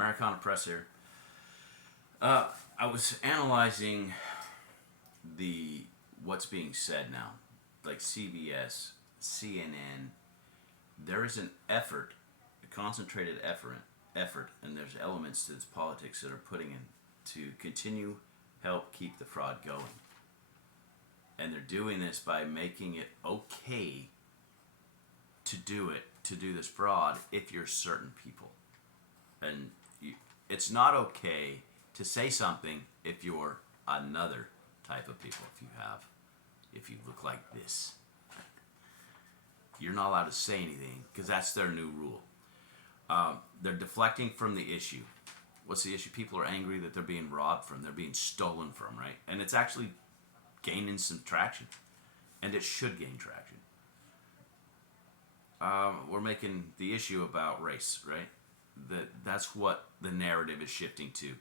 Americana Press here. I was analyzing the what's being said now, like CBS, CNN. There is an effort, a concentrated effort, and there's elements to this politics that are putting in to continue help keep the fraud going. And they're doing this by making it okay to do this fraud if you're certain people. And it's not okay to say something if you're another type of people. If you look like this, you're not allowed to say anything because that's their new rule. They're deflecting from the issue. What's the issue? People are angry that they're being robbed from, they're being stolen from, right? And it's actually gaining some traction, and it should gain traction. We're making the issue about race, right? That's what the narrative is shifting to.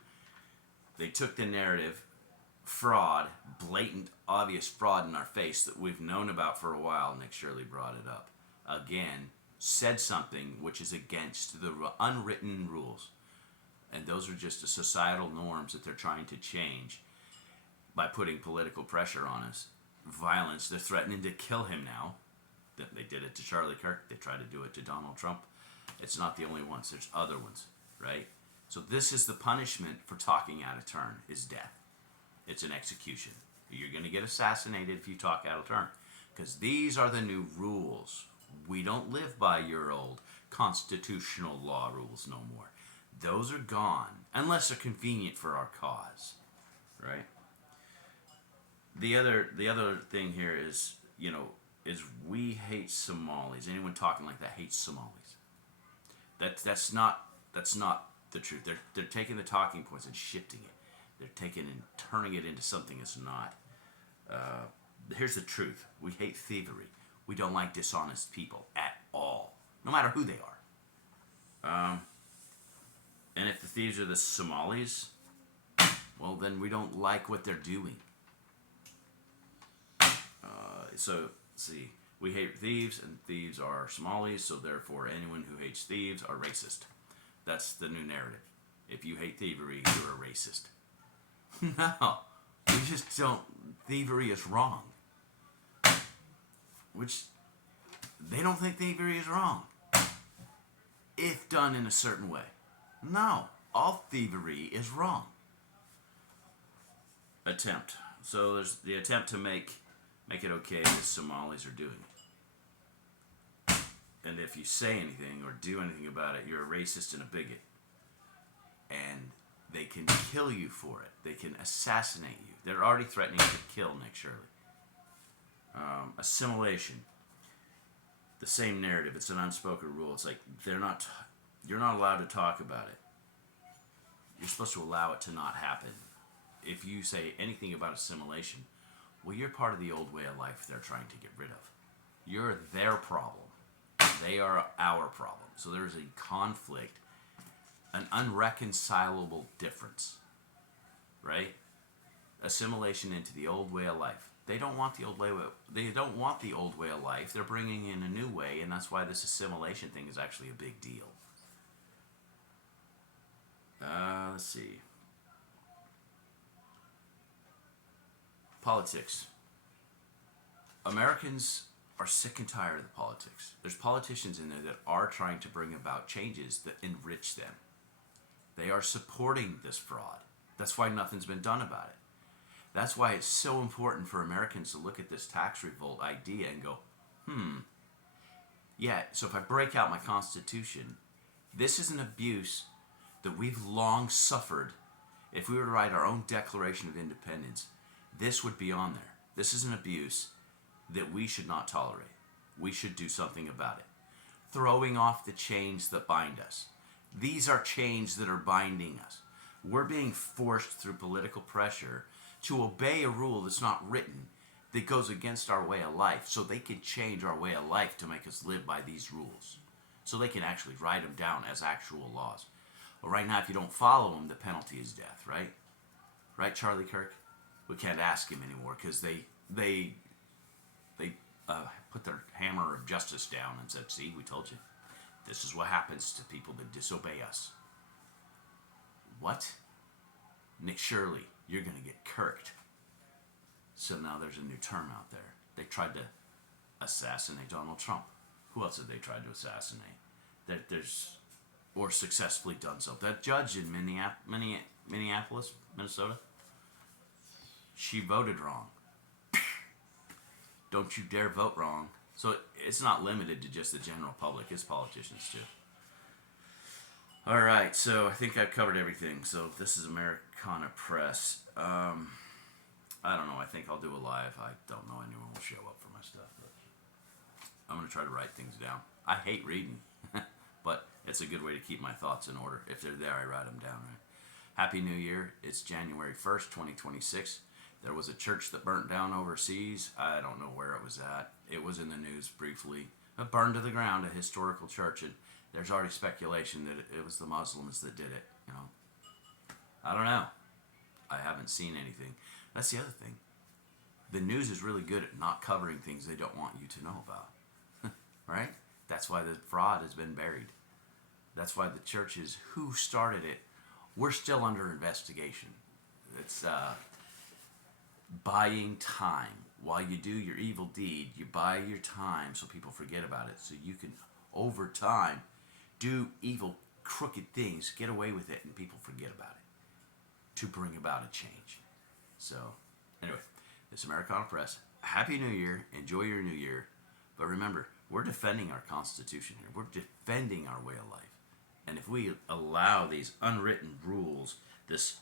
They took the narrative, fraud, blatant, obvious fraud in our face that we've known about for a while. Nick Shirley brought it up again, said something which is against the unwritten rules, and those are just the societal norms that they're trying to change by putting political pressure on us. Violence, they're threatening to kill him now. They did it to Charlie Kirk. They tried to do it to Donald Trump. It's not the only ones. There's other ones, right? So this is the punishment for talking out of turn, is death. It's an execution. You're going to get assassinated if you talk out of turn, because these are the new rules. We don't live by your old constitutional law rules no more. Those are gone, unless they're convenient for our cause, right? The other thing here is, is we hate Somalis. Anyone talking like that hates Somalis. That's not the truth. They're taking the talking points and shifting it. They're taking and turning it into something it's not. Here's the truth. We hate thievery. We don't like dishonest people at all, no matter who they are. And if the thieves are the Somalis, well, then we don't like what they're doing. So, see, we hate thieves, and thieves are Somalis, so therefore anyone who hates thieves are racist. That's the new narrative. If you hate thievery, you're a racist. No, we just don't. Thievery is wrong. Which, they don't think thievery is wrong, if done in a certain way. No, all thievery is wrong. Attempt. So there's the attempt to make it okay that Somalis are doing it. And if you say anything or do anything about it, you're a racist and a bigot. And they can kill you for it. They can assassinate you. They're already threatening to kill Nick Shirley. Assimilation. The same narrative. It's an unspoken rule. It's like you're not allowed to talk about it. You're supposed to allow it to not happen. If you say anything about assimilation, well, you're part of the old way of life they're trying to get rid of. You're their problem. They are our problem. So there's a conflict, an unreconcilable difference, right? Assimilation into the old way of life. They don't want the old way. They don't want the old way of life. They're bringing in a new way, and that's why this assimilation thing is actually a big deal. Let's see. Politics. Americans are sick and tired of the politics. There's politicians in there that are trying to bring about changes that enrich them. They are supporting this fraud. That's why nothing's been done about it. That's why it's so important for Americans to look at this tax revolt idea and go, yeah, so if I break out my Constitution, this is an abuse that we've long suffered. If we were to write our own Declaration of Independence, this would be on there. This is an abuse that we should not tolerate. We should do something about it. Throwing off the chains that bind us. These are chains that are binding us. We're being forced through political pressure to obey a rule that's not written, that goes against our way of life, so they can change our way of life to make us live by these rules. So they can actually write them down as actual laws. Well, right now, if you don't follow them, the penalty is death, right? Right, Charlie Kirk? We can't ask him anymore because they put their hammer of justice down and said, see, we told you. This is what happens to people that disobey us. what? Nick Shirley, you're going to get kirked. So now there's a new term out there. They tried to assassinate Donald Trump. Who else have they tried to assassinate? Or successfully done so. That judge in Minneapolis, Minnesota, she voted wrong. Don't you dare vote wrong. So it's not limited to just the general public. It's politicians too. All right, so I think I've covered everything. So this is Americana Press. I don't know. I think I'll do a live. I don't know anyone will show up for my stuff. But I'm going to try to write things down. I hate reading, but it's a good way to keep my thoughts in order. If they're there, I write them down. Right? Happy New Year. It's January 1st, 2026. There was a church that burnt down overseas. I don't know where it was at. It was in the news briefly. It burned to the ground, a historical church, and there's already speculation that it was the Muslims that did it. You know, I don't know. I haven't seen anything. That's the other thing. The news is really good at not covering things they don't want you to know about. Right? That's why the fraud has been buried. That's why the churches who started it, we're still under investigation. It's buying time. While you do your evil deed, you buy your time so people forget about it. So you can, over time, do evil, crooked things, get away with it, and people forget about it to bring about a change. So, anyway, this is Americana Press. Happy New Year. Enjoy your new year. But remember, we're defending our Constitution here. We're defending our way of life. And if we allow these unwritten rules, this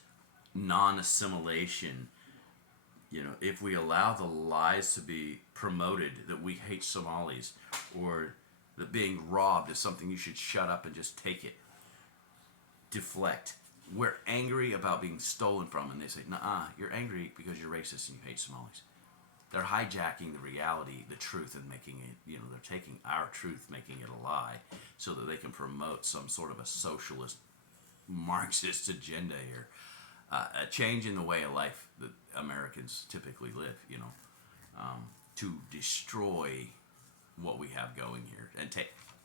non-assimilation, if we allow the lies to be promoted that we hate Somalis, or that being robbed is something you should shut up and just take it, deflect. We're angry about being stolen from, and they say, "Nuh-uh, you're angry because you're racist and you hate Somalis." They're hijacking the reality, the truth, and making it, they're taking our truth, making it a lie, so that they can promote some sort of a socialist, Marxist agenda here. A change in the way of life that Americans typically live, to destroy what we have going here and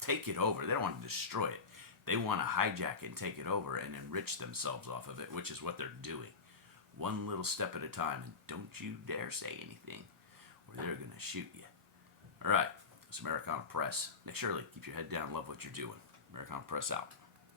take it over. They don't want to destroy it. They want to hijack it and take it over and enrich themselves off of it, which is what they're doing. One little step at a time, and don't you dare say anything, or they're going to shoot you. All right, it's Americana Press. Nick Shirley, keep your head down, love what you're doing. Americana Press out.